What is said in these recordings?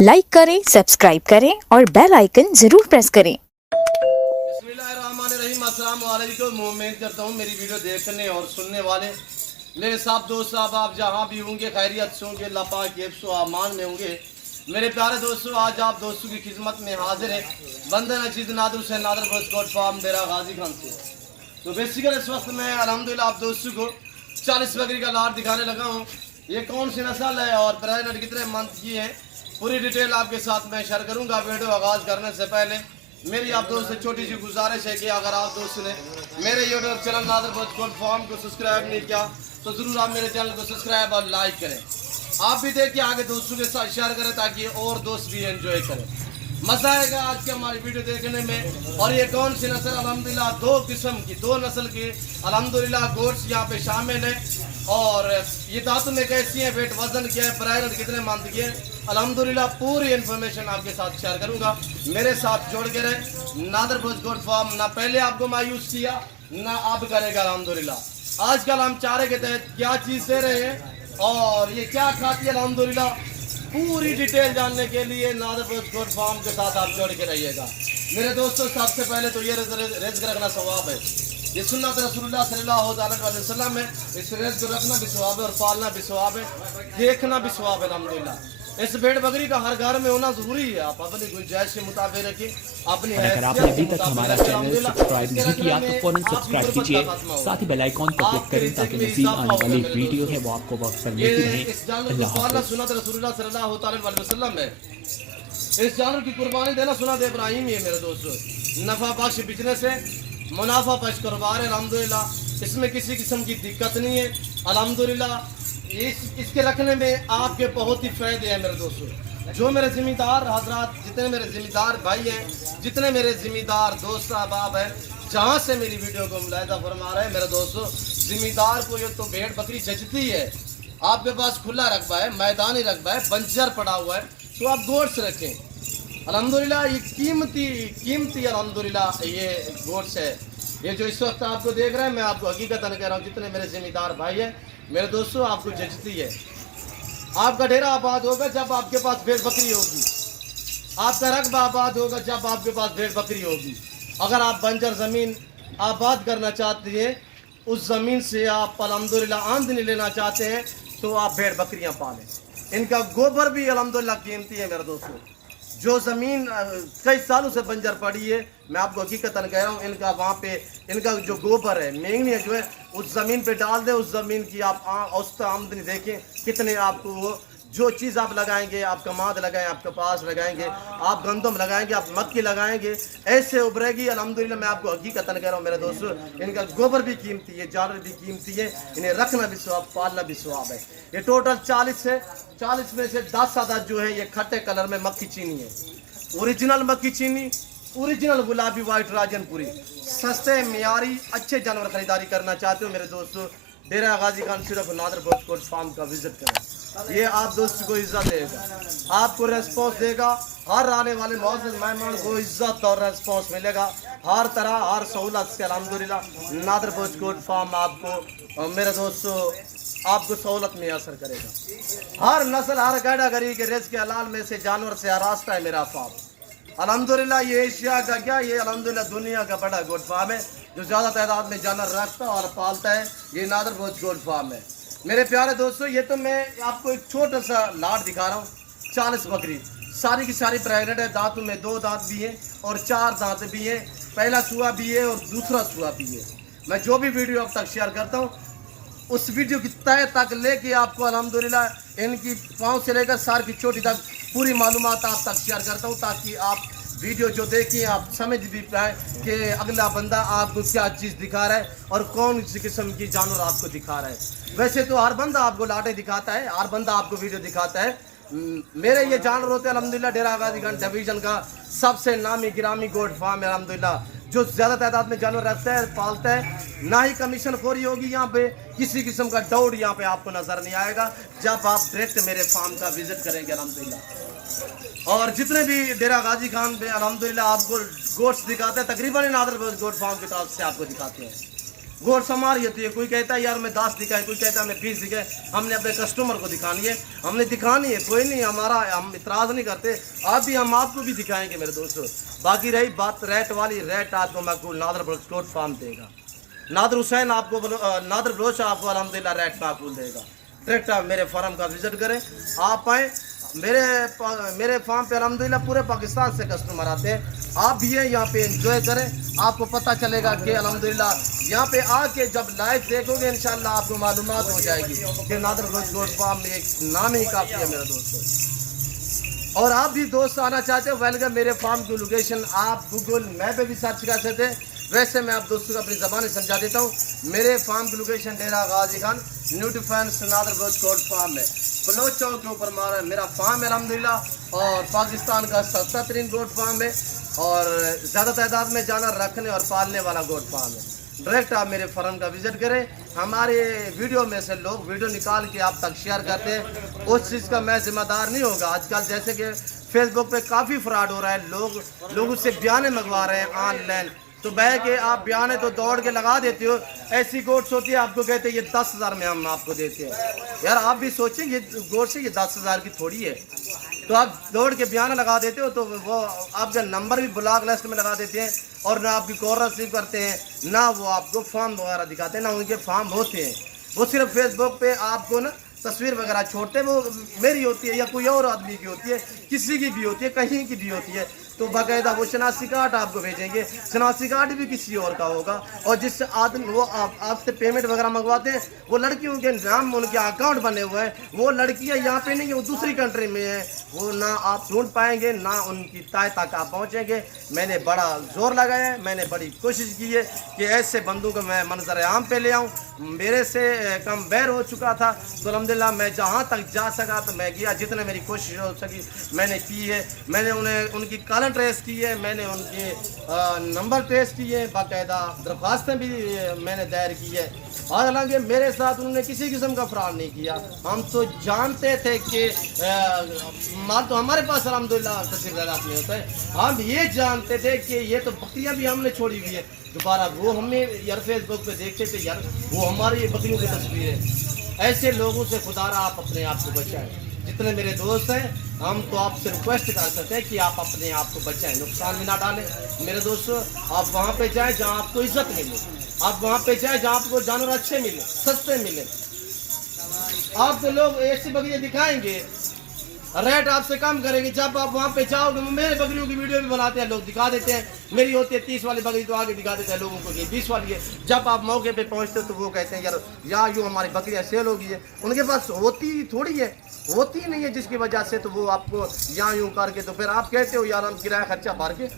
Like करें, subscribe करें और बेल आइकन जरूर प्रेस करें। बिस्मिल्लाहिर्रहमानिर्रहीम। अस्सलाम वालेकुम। उम्मीद करता हूँ मेरी वीडियो देखने और सुनने वाले मेरे साथ दोस्त साहब आप जहाँ भी होंगे खैरियत से होंगे, अल्लाह पाक के हिफ्ज़ व अमान में होंगे। मेरे प्यारे दोस्तों, आज आप दोस्तों की खिदमत में हाजिर है बंदे नजीद नादर हुसैन नादर बस फार्म डेरा गाजी खान से। तो बेसिकली इस वक्त मैं अल्हम्दुलिल्लाह आप दोस्तों को 40 बकरी का लाट दिखाने लगा हूँ। ये कौन सी नस्ल है और प्रेगनेंट कितने मंथ की है, पूरी डिटेल आपके साथ मैं शेयर करूंगा। वीडियो आगाज़ करने से पहले मेरी आप दोस्त से छोटी सी गुजारिश है कि अगर आप दोस्त ने मेरे YouTube channel Nadar gold farm को सब्सक्राइब नहीं किया तो ज़रूर आप मेरे चैनल को सब्सक्राइब और लाइक करें। आप भी देखिए, आगे दोस्तों के साथ शेयर करें ताकि और दोस्त भी एंजॉय करें। मज़ा आएगा आज की हमारी वीडियो देखने में। और ये कौन सी नस्ल, अल्हम्दुलिल्लाह दो किस्म की, दो नस्ल की अल्हम्दुलिल्लाह गोट्स यहाँ पे शामिल है। और ये दांतों में कैसी है, वेट वजन क्या है, प्राइवेट कितने मंथ की है, अल्हम्दुलिल्लाह पूरी इन्फॉर्मेशन आपके साथ शेयर करूंगा। मेरे साथ जोड़ के रहे। नादर गोल्ड फार्म ना पहले आपको मायूस किया ना अब करेगा अल्हम्दुलिल्लाह। आजकल हम चारे के तहत क्या चीज़ दे रहे हैं और ये क्या खाती है, अल्हम्दुलिल्लाह पूरी डिटेल जानने के लिए नादर गोल्ड फार्म के साथ आप जोड़ के रहिएगा। मेरे दोस्तों, सबसे पहले तो ये रिज़्क रखना सवाब है, ये सुन्नत रसूलुल्लाह सल्लल्लाहु अलैहि वसल्लम है। इस रिज़्क को रखना भी सवाब है और पालना भी सवाब है, देखना भी सवाब है अल्हम्दुलिल्लाह। इस भेड़ बकरी का हर घर में होना जरूरी है। आप अपनी गुंजाइश के मुताबिक रखिए, अपनी अगर आपने अभी तक हमारा चैनल सब्सक्राइब नहीं किया तो फौरन सब्सक्राइब कीजिए, साथ ही बेल आइकॉन पर क्लिक करें ताकि मज़ीद आने वाली वीडियो है वो आपको वक्त पर मिलती रहे। सुन्नत रसूलुल्लाह सल्लल्लाहु अलैहि वसल्लम है। इस जानवर की कुर्बानी देना सुन्नत इब्राहिमी है मेरे दोस्तों। नफा बख्श बिजनेस है, मुनाफा बख्श कारोबार है अल्हम्दुलिल्लाह। इसमें किसी किस्म की दिक्कत नहीं है अल्हम्दुलिल्लाह। इसके रखने में आपके बहुत ही फायदे हैं मेरे दोस्तों। जो मेरे ज़िम्मेदार हजरात, जितने मेरे ज़िम्मेदार भाई हैं, जितने मेरे ज़िम्मेदार दोस्त अहबाब हैं, जहाँ से मेरी वीडियो को मुलाहिजा फरमा रहे हैं मेरे दोस्तों, ज़िम्मेदार को ये तो भेड़ बकरी जचती है। आपके पास खुला रकबा है, मैदानी रकबा है, बंजर पड़ा हुआ है, तो आप गोश्त रखें अल्हम्दुलिल्लाह। ये कीमती अल्हम्दुलिल्लाह ये गोश्त है। ये जो इस वक्त आपको देख रहे हैं, मैं आपको हकीकतन कह रहा हूँ, जितने मेरे ज़िम्मेदार भाई हैं मेरे दोस्तों, आपको जचती है। आपका डेरा आबाद होगा जब आपके पास भेड़ बकरी होगी, आपका रकबा आबाद होगा जब आपके पास भेड़ बकरी होगी। अगर आप बंजर ज़मीन आबाद करना चाहते हैं, उस ज़मीन से आप अल्हम्दुलिल्लाह आमदनी लेना चाहते हैं, तो आप भेड़ बकरियां पालें। इनका गोबर भी अल्हम्दुलिल्लाह कीमती है मेरे दोस्तों। जो ज़मीन कई सालों से बंजर पड़ी है, मैं आपको हकीकतन कह रहा हूँ, इनका वहाँ पे इनका जो गोबर है, मेंगनी है जो है, उस ज़मीन पे डाल दे, उस ज़मीन की आप औसत आमदनी देखें कितने आपको वो जो चीज़ आप लगाएंगे, आप कमाद लगाएं, आप कपास लगाएंगे, आप गंदम लगाएंगे, आप मक्की लगाएंगे, ऐसे उभरेगी अल्हम्दुलिल्लाह। मैं आपको हकीकतन कह रहा हूँ मेरे दोस्तों, इनका गोबर भी कीमती है, जानवर भी कीमती है, इन्हें रखना भी सवाब, पालना भी सवाब है। ये टोटल 40 है, 40 में से 10 आधा जो है ये खट्टे कलर में मक्की चीनी है, ओरिजिनल मक्की चीनी, ओरिजिनल गुलाबी वाइट राजनपुरी। सस्ते मियारी अच्छे जानवर खरीदारी करना चाहते हो मेरे दोस्तों, डेरा गाजी खान सिर्फ नादर गोल्ड फार्म का विजिट करें। ये आप दोस्त को इज्जत देगा, आपको रेस्पॉन्स देगा, हर आने वाले मौजूद मेहमान को इज्जत और रेस्पॉन्स मिलेगा, हर तरह हर सहूलत से अल्हम्दुलिल्लाह नादर गोल्ड फार्म आपको मेरे दोस्तों आपको सहूलत में असर करेगा। हर नस्ल हर कैटेगरी के रिज़्क के हलाल में से जानवर से आरास्ता है मेरा फार्म अल्हम्दुलिल्लाह। ये एशिया का क्या, ये अल्हम्दुलिल्लाह दुनिया का बड़ा गोल्ड फार्म है जो ज़्यादा तादाद में जानवर रखता है और पालता है। ये नादर गोल्ड फार्म है मेरे प्यारे दोस्तों। ये तो मैं आपको एक छोटा सा लाट दिखा रहा हूँ। 40 बकरी सारी की सारी प्रेगनेंट है, दांतों में 2 दांत भी हैं और 4 दांत भी हैं, पहला सुआ भी है और दूसरा सुआ भी है। मैं जो भी वीडियो अब तक शेयर करता हूँ उस वीडियो की तय तक लेके आपको अल्हम्दुलिल्लाह इनकी पाँव से लेकर सार की चोटी तक पूरी मालूमात आप तक शेयर करता हूँ, ताकि आप वीडियो जो देखिए आप समझ भी पाएँ कि अगला बंदा आपको क्या चीज़ दिखा रहा है और कौन सी किस्म की जानवर आपको दिखा रहा है। वैसे तो हर बंदा आपको लाटें दिखाता है, हर बंदा आपको वीडियो दिखाता है। मेरे ये जानवर होते हैं अल्हम्दुलिल्लाह डेरा गाजी खान डिवीज़न का सबसे नामी गिरामी गोल्ड फार्म है अल्हम्दुलिल्लाह, जो ज़्यादा तादाद में जानवर रखता है, पालता है। ना ही कमीशन खोरी होगी यहाँ पे, किसी किस्म का डाउट यहाँ पे आपको नज़र नहीं आएगा जब आप डायरेक्ट मेरे फार्म का विजिट करेंगे अल्हम्दुलिल्लाह। और जितने भी डेरा गाजी खान पे अल्हम्दुलिल्लाह आपको गोश्त दिखाते हैं, तकरीबन नादर गोश्त फार्म की तरफ से आपको दिखाते हैं। गोट समार होती है, कोई कहता है यार मैं 10 दिखाए, कोई कहता है मैं 20 दिखाए। हमने अपने कस्टमर को दिखानी है, हमने दिखानी है, कोई नहीं हमारा, हम इतराज़ नहीं करते। आप भी, हम आपको भी दिखाएंगे मेरे दोस्तों। बाकी रही बात रेट वाली, रेट आपको मकबूल नादर बलोच फार्म देगा। नादर हुसैन आपको नादर बलोच आपको अल्हम्दुलिल्लाह रेट माकूल देगा। डायरेक्ट आप मेरे फार्म का विजिट करें, आप आएँ मेरे फार्म पे अल्हम्दुलिल्लाह पूरे पाकिस्तान से कस्टमर आते हैं। आप भी हैं यहाँ पे एंजॉय करें, आपको पता चलेगा कि अल्हम्दुलिल्लाह यहाँ पे आके जब लाइव देखोगे इंशाल्लाह आपको मालूमात हो जाएगी कि नादर बलोच गोट फार्म में एक नाम ही काफ़ी है मेरे दोस्तों। और आप भी दोस्त आना चाहते हो, वेलकम। मेरे फार्म की लोकेशन आप गूगल मैप पे भी सर्च कर सकते हैं। वैसे मैं आप दोस्तों को अपनी ज़बान समझा देता हूँ। मेरे फार्म की location Dera Ghazi Khan new defence Nadir Baloch goat farm है, बलोच चौक के ऊपर मारा मेरा फार्म है अल्हम्दुलिल्लाह। और पाकिस्तान का सस्ता तरीन गोट फार्म है और ज़्यादा तादाद में जानवर रखने और पालने वाला गोट फार्म है। डायरेक्ट आप मेरे फार्म का विजिट करें। हमारे वीडियो में से लोग वीडियो निकाल के आप तक शेयर करते हैं, उस चीज़ का मैं जिम्मेदार नहीं होगा। आजकल जैसे कि फेसबुक पे काफ़ी फ्रॉड हो रहा है, लोग उससे बयाने मंगवा रहे हैं ऑनलाइन। तो बह के आप बयाने तो दौड़ के लगा देते हो। ऐसी गोट्स होती है, आपको कहते हैं ये 10,000 में हम आपको देते हैं। यार आप भी सोचें, ये गोट से ये 10,000 की थोड़ी है। तो आप दौड़ के बयान लगा देते हो, तो वो आपका नंबर भी ब्लॉक लिस्ट में लगा देते हैं और ना आपकी कॉल रिसीव करते हैं, ना वो आपको फॉर्म वगैरह दिखाते हैं, ना उनके फॉर्म होते हैं। वो सिर्फ फेसबुक पे आपको ना तस्वीर वगैरह छोड़ते हैं, वो मेरी होती है या कोई और आदमी की होती है, किसी की भी होती है, कहीं की भी होती है। तो बाकायदा वो शनासी कार्ड आपको भेजेंगे, शनासी कार्ड भी किसी और का होगा। और जिस आदमी वो आपसे पेमेंट वगैरह मंगवाते हैं, वो लड़कियों के नाम उनके अकाउंट बने हुए हैं। वो लड़कियां यहाँ पे नहीं है, वो दूसरी कंट्री में है। वो ना आप ढूंढ पाएंगे, ना उनकी ताय तक आप पहुँचेंगे। मैंने बड़ा जोर लगाया है, मैंने बड़ी कोशिश की है कि ऐसे बंदों को मैं मंजर आम पे ले आऊँ। मेरे से कम बैर हो चुका था, तो अल्हम्दुलिल्लाह मैं जहाँ तक जा सका तो मैं गया, जितने मेरी कोशिश हो सकी मैंने की है। मैंने उन्हें उनकी कॉलर ट्रेस की है, मैंने उनके नंबर ट्रेस किए, बाकायदा दरख्वास्तें भी मैंने दायर की है। और हालांकि मेरे साथ उन्होंने किसी किस्म का फ्रॉड नहीं किया। हम तो जानते थे कि माल तो हमारे पास अल्हम्दुलिल्लाह तस्वीर नहीं होता है। हम ये जानते थे कि ये तो बकरियां भी हमने छोड़ी हुई है दोबारा। वो हमें यार फेसबुक पे देखते थे, यार वो हमारी बकरियों की तस्वीर है। ऐसे लोगों से खुदारा आप अपने आप को बचाएं। जितने मेरे दोस्त हैं, हम तो आपसे रिक्वेस्ट कर सकते हैं कि आप अपने आप को बचाएं, नुकसान में ना डालें। मेरे दोस्तों, आप वहाँ पे जाएं जहाँ आपको इज्जत मिले, आप वहाँ पे जाएं जहाँ आपको जानवर अच्छे मिले, सस्ते मिले। आप तो लोग ऐसी बकरियाँ दिखाएंगे, रेट आपसे कम करेंगे। जब आप वहाँ पे जाओगे, मेरे बकरियों की वीडियो भी बनाते हैं लोग, दिखा देते हैं। मेरी होती है 30 वाली बकरी, तो आगे दिखा देते हैं लोगों को कि 20 वाली है। जब आप मौके पे पहुँचते हो तो वो कहते हैं यार यूँ हमारी बकरियाँ सेल हो गई है। उनके पास होती थोड़ी है, होती नहीं है, जिसकी वजह से तो वो आपको यहाँ यूँ करके, तो फिर आप कहते हो यार हम किराया खर्चा भर के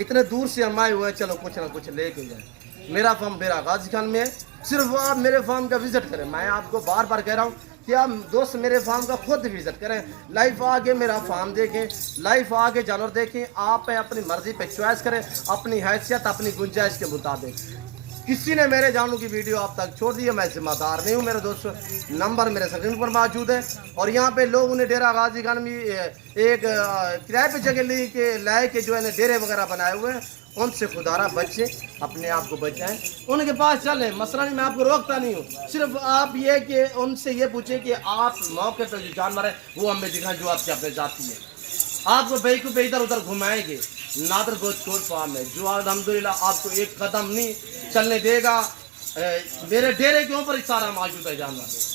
इतने दूर से हम आए हुए हैं, चलो कुछ ना कुछ लेके जाए। मेरा फार्म डेरा गाजी खान में है, सिर्फ आप मेरे फार्म का विजिट करें। मैं आपको बार बार कह रहा हूँ कि आप दोस्त मेरे फार्म का खुद विजिट करें, लाइव आके मेरा फार्म देखें, लाइव आके जानवर देखें। आप अपनी मर्जी पे चॉइस करें, अपनी हैसियत अपनी गुंजाइश के मुताबिक। किसी ने मेरे जानवर की वीडियो आप तक छोड़ दी है, मैं जिम्मेदार नहीं हूँ मेरे दोस्तों। नंबर मेरे स्क्रीन पर मौजूद है। और यहाँ पे लोगों ने डेरा गाजी खान में एक किराए पे जगह ली के लाए के जो है डेरे वगैरह बनाए हुए हैं, उनसे खुदारा बच्चे अपने आप को बचाएं, उनके पास चलें। मसला नहीं, मैं आपको रोकता नहीं हूँ। सिर्फ आप ये कि उनसे ये पूछें कि आप मौके पर जो जानवर है वो हमें दिखाएं जो आपके अपने जाती है। आपको बेवकूफ़ पे इधर उधर घुमाएंगे। नादर गोट फार्म है जो अल्हम्दुलिल्लाह आपको एक कदम नहीं चलने देगा। मेरे डेरे के ऊपर सारा मौजूद है जानवर।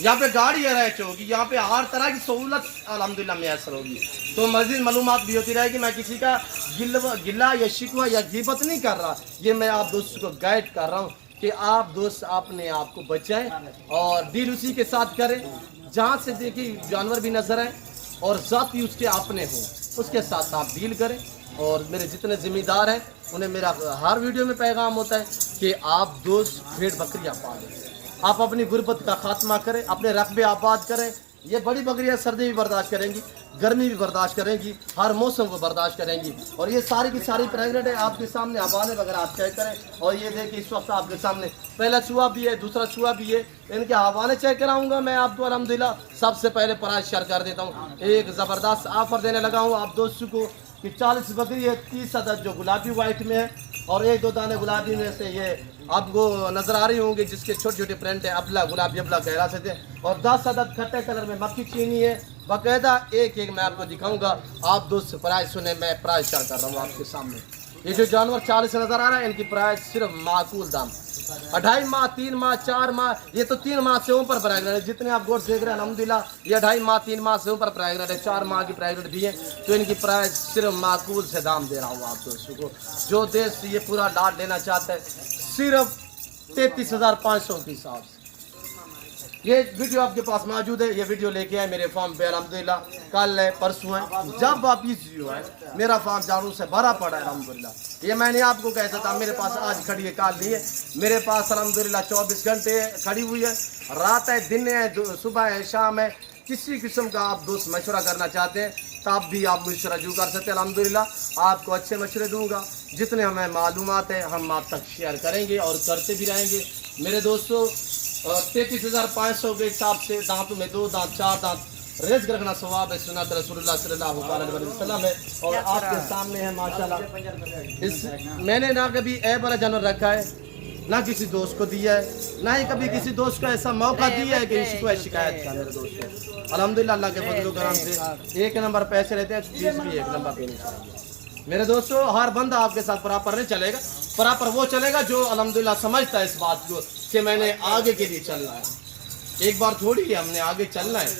यहाँ पे गाड़ी रह होगी, यहाँ पे हर तरह की सहूलत अल्हम्दुलिल्लाह मैसर होगी। तो मज़ीद मालूमात भी होती रहेगी। मैं किसी का गिला या शिकवा या गिबत नहीं कर रहा, ये मैं आप दोस्तों को गाइड कर रहा हूँ कि आप दोस्त अपने आप को बचाएं और डील उसी के साथ करें जहाँ से देखिए जानवर भी नजर आए और ज़ाती उसके अपने हों, उसके साथ आप डील करें। और मेरे जितने ज़िम्मेदार हैं उन्हें मेरा हर वीडियो में पैगाम होता है कि आप दोस्त भेड़ बकरियाँ पालें, आप अपनी गुर्बत का खात्मा करें, अपने रकबे आबाद करें। ये बड़ी बकरियाँ सर्दी भी बर्दाश्त करेंगी, गर्मी भी बर्दाश्त करेंगी, हर मौसम को बर्दाश्त करेंगी। और ये सारी की सारी प्रेगनेंट है। आपके सामने हवाने वगैरह आप चेक करें। और ये देखिए इस वक्त आपके सामने पहला चूहा भी है, दूसरा चूहा भी है। इनके हवाने चेक कराऊंगा मैं आपको अल्हम्दुलिल्लाह। सबसे पहले प्राइस शेयर कर देता हूँ, एक ज़बरदस्त ऑफर देने लगा हूँ आप दोस्तों को। कि 40 बकरी है, 30 अदद जो गुलाबी वाइट में है और 1-2 दाने गुलाबी में से ये आपको नजर आ रही होंगी, जिसके छोटे छोटे प्रिंट है, अबला गुलाबी अबला कहला सकते हैं। और 10 अदद खट्टे कलर में मक्खी चीनी है बाकायदा। एक एक मैं आपको दिखाऊंगा। आप दोस्त प्राइस सुने, मैं प्राइस शेयर कर रहा हूँ आपके सामने। ये जो जानवर 40 नजर आ रहा है, इनकी प्राइस सिर्फ माकूल दाम, 2.5 माह 3 माह 4 माह, ये तो 3 माह से ऊपर प्रेगनेंट है। जितने आप गोट देख रहे हैं अल्हम्दुलिल्लाह, ये 2.5 माह 3 माह से ऊपर प्रेगनेंट है, 4 माह की प्रेगनेंट भी है। तो इनकी प्राइस सिर्फ माकूल से दाम दे रहा हूँ आप दोस्तों को। जो देश ये पूरा लाट लेना चाहता है, सिर्फ 33,500 के हिसाब से। ये वीडियो आपके पास मौजूद है। ये वीडियो लेके आए मेरे फार्म पे अल्हम्दुलिल्लाह, कल है परसों है, जब आप इस है मेरा फार्म जानवरों से भरा पड़ा है अल्हम्दुलिल्लाह। ये मैंने आपको कहता था मेरे पास आज खड़ी है काल नहीं है, मेरे पास अल्हम्दुलिल्लाह 24 घंटे खड़ी हुई है, रात है दिन है सुबह है शाम है। किसी किस्म का आप दोस्त मशवरा करना चाहते हैं तब भी आप मुझसे रजू कर सकते हैं अल्हम्दुलिल्लाह। आपको अच्छे मशवरे दूंगा, जितने हमें मालूमात है हम आप तक शेयर करेंगे और करते भी रहेंगे मेरे दोस्तों। 33,500 के हिसाब से दांतों में 2 दांत 4 दांत रिज़्क़ रखना सवाब है, सुन्नत रसूलुल्लाह सल्लल्लाहु अलैहि वसल्लम है। और आपके सामने है माशाल्लाह। इस मैंने ना कभी ऐब वाला जानवर रखा है, ना किसी दोस्त को दिया है, ना ही कभी किसी दोस्त को ऐसा मौका दिया है कि इसको शिकायत का। मेरे दोस्तों अल्हम्दुलिल्लाह अल्लाह के फजल करम से 1 नंबर पैसे रहते हैं, फीस भी 1 नंबर देनी चाहिए। मेरे दोस्तों हर बंदा आपके साथ बराबर नहीं चलेगा, बराबर वो चलेगा जो अल्हम्दुलिल्लाह समझता है इस बात को कि मैंने आगे के लिए चलना है। एक बार थोड़ी है हमने आगे चलना है।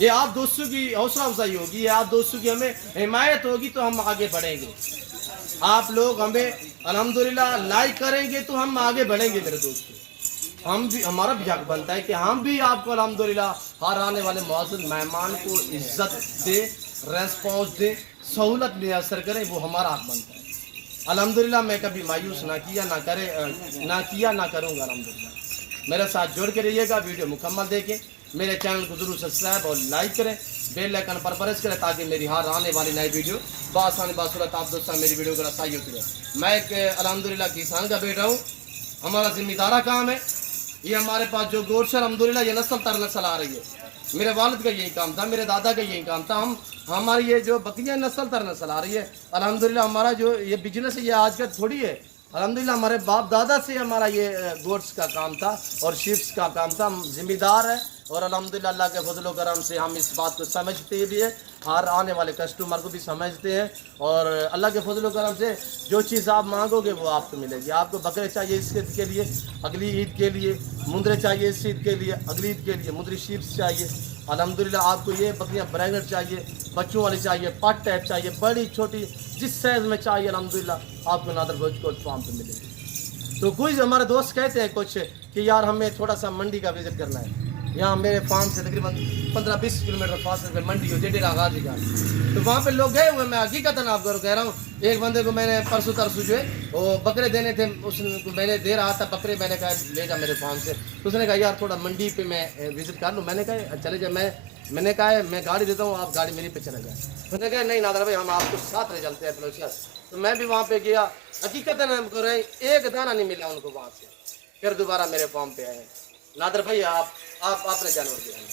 ये आप दोस्तों की हौसला अफजाई होगी, ये आप दोस्तों की हमें हिमायत होगी तो हम आगे बढ़ेंगे। आप लोग हमें अल्हम्दुलिल्लाह लाइक करेंगे तो हम आगे बढ़ेंगे मेरे दोस्तों। हम भी, हमारा भी हक बनता है कि हम भी आपको अल्हम्दुलिल्लाह हर आने वाले मौजूद मेहमान को इज्जत दे, रेस्पॉन्स दे, सहूलत मुयसर करें, वो हमारा हक बनता है। अल्हम्दुलिल्लाह मैं कभी मायूस ना किया ना करूँगा अल्हम्दुलिल्लाह। मेरे साथ जुड़ के रहिएगा, वीडियो मुकम्मल देखें, मेरे चैनल को जरूर सब्सक्राइब और लाइक करें, बेल आइकन पर प्रेस करें ताकि मेरी हर आने वाली नई वीडियो बासानी बासूरत आप दोस्तों मेरी वीडियो को रसाई होती रहे। मैं एक अल्हम्दुलिल्लाह किसान का बेटा हूँ, हमारा जिम्मेदारा काम है। ये हमारे पास जो गोश्त अल्हम्दुलिल्लाह ये नस्ल तर नस्ल आ रही है। मेरे वालिद का यही काम था, मेरे दादा का यही काम था। हमारी ये जो बकरियाँ नस्ल तर नस्ल आ रही है अल्हम्दुलिल्लाह। हमारा जो ये बिजनेस है ये आज का थोड़ी है, अल्हम्दुलिल्लाह हमारे बाप दादा से हमारा ये गोट्स का काम था और शिप्स का काम था। हम जिम्मेदार है और अल्हम्दुलिल्लाह अल्लाह के फजल करम से हम इस बात को समझते भी है, हर आने वाले कस्टमर को भी समझते हैं। और अल्लाह के फजल करम से जो चीज़ आप मांगोगे वो आपको मिलेगी। आपको बकरे चाहिए इस ईद के लिए, अगली ईद के लिए, मुंदरे चाहिए इस ईद के लिए, अगली ईद के लिए मुंदरी शिप्स चाहिए अल्हम्दुलिल्लाह। आपको ये बकरियाँ ब्रैंडेड चाहिए, बच्चों वाली चाहिए, पट टाइप चाहिए, बड़ी छोटी जिस साइज़ में चाहिए अल्हम्दुलिल्लाह आपको नादर भोज कोट फार्म पे मिलेगी। तो कुछ हमारे दोस्त कहते हैं कुछ कि यार हमें थोड़ा सा मंडी का विजिट करना है। यहाँ मेरे फार्म से तकरीबन 15-20 किलोमीटर फासले पे मंडी हो डेरा गाजी का, तो वहाँ पे लोग गए हुए। मैं हकीकत आपको कह रहा हूँ, एक बंदे को मैंने परसों तरसों जो है वो बकरे देने थे, उसको मैंने दे रहा था बकरे, मैंने कहा ले जा मेरे फार्म से। तो उसने कहा यार थोड़ा मंडी पे मैं विजिट कर लूँ। मैंने कहा चले जाए, मैंने कहा मैं गाड़ी देता हूँ, आप गाड़ी मेरी पे चले जाए। उसने कहा नहीं नादर भाई हम आपको साथ ले चलते हैं पलोसिया। तो मैं भी वहाँ पे गया, हकीकत हमको रहे एक दाना नहीं मिला उनको वहाँ से। फिर दोबारा मेरे फार्म पे आए, नादर भाई आप अपने जानवर के हैं।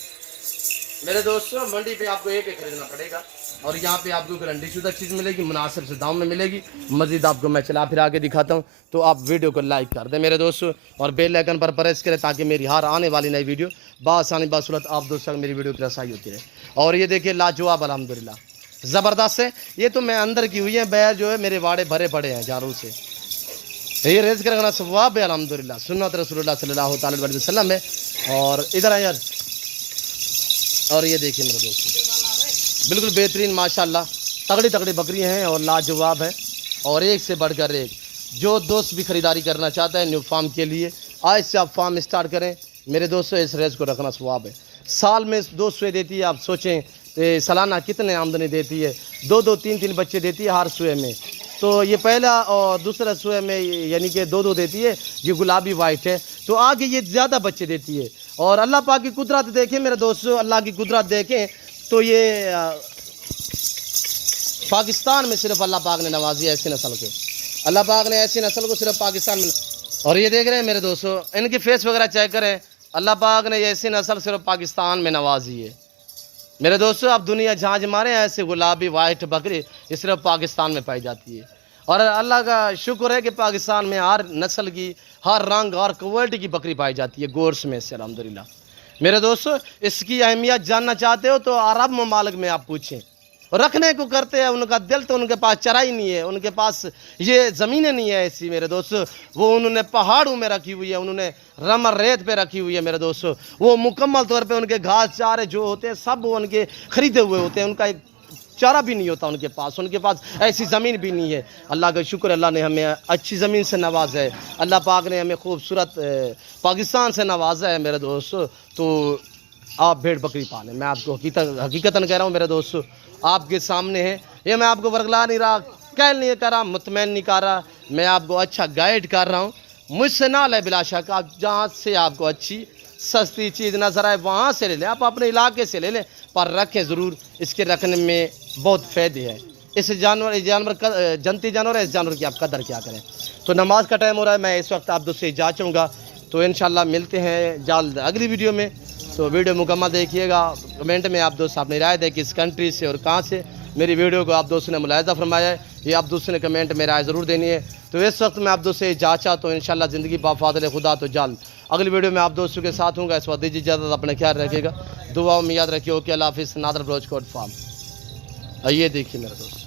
मेरे दोस्तों मंडी पे आपको एक खरीदना पड़ेगा और यहाँ पे आपको गारंटी शुदा चीज़ मिलेगी, मुनासिब से दाम में मिलेगी। मज़ीद आपको मैं चला फिर आके दिखाता हूँ, तो आप वीडियो को लाइक कर दें मेरे दोस्तों और बेल आइकन पर प्रेस करें ताकि मेरी हर आने वाली नई वीडियो बासानी बासूरत आप दोस्तों मेरी वीडियो की रसाई होती रहे। और ये देखिए लाजवाब अल्हम्दुलिल्लाह ज़बरदस्त है। ये तो मैं अंदर की हुई है, बैर जो है मेरे वाड़े भरे पड़े हैं जारों से। ये रिज़्क़ रखना सवाब है अल्हम्दुलिल्लाह, सुन्नत रसूलुल्लाह सल्लल्लाहु अलैहि वसल्लम है। और इधर है यार, और ये देखिए मेरे दोस्तों बिल्कुल बेहतरीन माशाल्लाह तगड़ी तगड़ी बकरियाँ हैं और लाजवाब है और एक से बढ़कर एक। जो दोस्त भी ख़रीदारी करना चाहता है न्यू फार्म के लिए, आज से आप फार्म स्टार्ट करें मेरे दोस्तों। इस रेस को रखना सवाब है। साल में 2 सुए देती है, आप सोचें सालाना कितने आमदनी देती है। 2-2 3-3 बच्चे देती है हर सुए में। तो ये पहला और दूसरा सुए में यानी कि 2-2 देती है। ये गुलाबी वाइट है तो आगे ये ज़्यादा बच्चे देती है। और अल्लाह पाक की कुदरत देखें मेरे दोस्तों, अल्लाह की कुदरत देखें तो ये पाकिस्तान में सिर्फ अल्लाह पाक ने नवाजी है ऐसी नस्ल को। अल्लाह पाक ने ऐसी नस्ल को सिर्फ पाकिस्तान में। और ये देख रहे हैं मेरे दोस्तों, इनकी फेस वगैरह चेक करें, अल्लाह पाक ने ऐसी नस्ल सिर्फ पाकिस्तान में नवाजी है। میرے دوستو اب دنیا جہاں مارے ہیں ایسے گلابی وائٹ بکری یہ صرف پاکستان میں پائی جاتی ہے، اور اللہ کا شکر ہے کہ پاکستان میں ہر نسل کی، ہر رنگ اور کوالٹی کی بکری پائی جاتی ہے گوشت میں سے الحمدللہ۔ میرے دوستو اس کی اہمیت جاننا چاہتے ہو تو عرب ممالک میں آپ پوچھیں، رکھنے کو کرتے ہیں، ان کا دل تو ان کے پاس چرائی نہیں ہے، ان کے پاس یہ زمینیں نہیں ہے ایسی میرے دوستو، وہ انہوں نے پہاڑوں میں رکھی ہوئی ہے، انہوں نے رمل ریت پہ رکھی ہوئی ہے میرے دوستو، وہ مکمل طور پہ ان کے گھاس چارے جو ہوتے ہیں سب وہ ان کے خریدے ہوئے ہوتے ہیں، ان کا ایک چارہ بھی نہیں ہوتا ان کے پاس ایسی زمین بھی نہیں ہے۔ اللہ کا شکر، اللہ نے ہمیں اچھی زمین سے نوازا ہے، اللہ پاک نے ہمیں خوبصورت پاکستان سے نوازا ہے میرے دوستو۔ تو آپ بھیڑ بکری پالیں، میں آپ کو حقیقتاً کہہ رہا ہوں میرے دوستو، آپ کے سامنے ہے یہ، میں آپ کو ورگلا نہیں رہا، کہہ نہیں کر رہا، مطمئن نہیں کر رہا، میں آپ کو اچھا گائیڈ کر رہا ہوں، مجھ سے نہ لے بلا شک، آپ جہاں سے آپ کو اچھی سستی چیز نظر آئے وہاں سے لے لیں، آپ اپنے علاقے سے لے لیں، پر رکھیں ضرور، اس کے رکھنے میں بہت فائدے ہیں۔ اس جانور جنتی جانور ہے، اس جانور کی آپ قدر کیا کریں۔ تو نماز کا ٹائم ہو رہا ہے، میں اس وقت آپ دوست سے اجازت چاہوں گا، تو انشاءاللہ ملتے ہیں جلد اگلی ویڈیو میں۔ تو ویڈیو مکمل دیکھیے گا، کمنٹ میں آپ دوست اپنی رائے دیں کہ اس کنٹری سے اور کہاں سے میری ویڈیو کو آپ دوست نے ملاحظہ فرمایا ہے، یہ آپ دوست نے کمنٹ میں رائے ضرور دینی ہے۔ تو اس وقت میں آپ دوست سے اجازت چاہتا ہوں، انشاءاللہ زندگی با فاضل خدا تو جلد اگلی ویڈیو میں آپ دوستوں کے ساتھ ہوں گا۔ اس وقت دیجیے اجازت، اپنے خیال رکھیے گا، دعاؤں میں یاد رکھیے۔ اوکے، اللہ حافظ، نادر بلوچ کوٹ فارم۔ یہ دیکھیے میرے دوست۔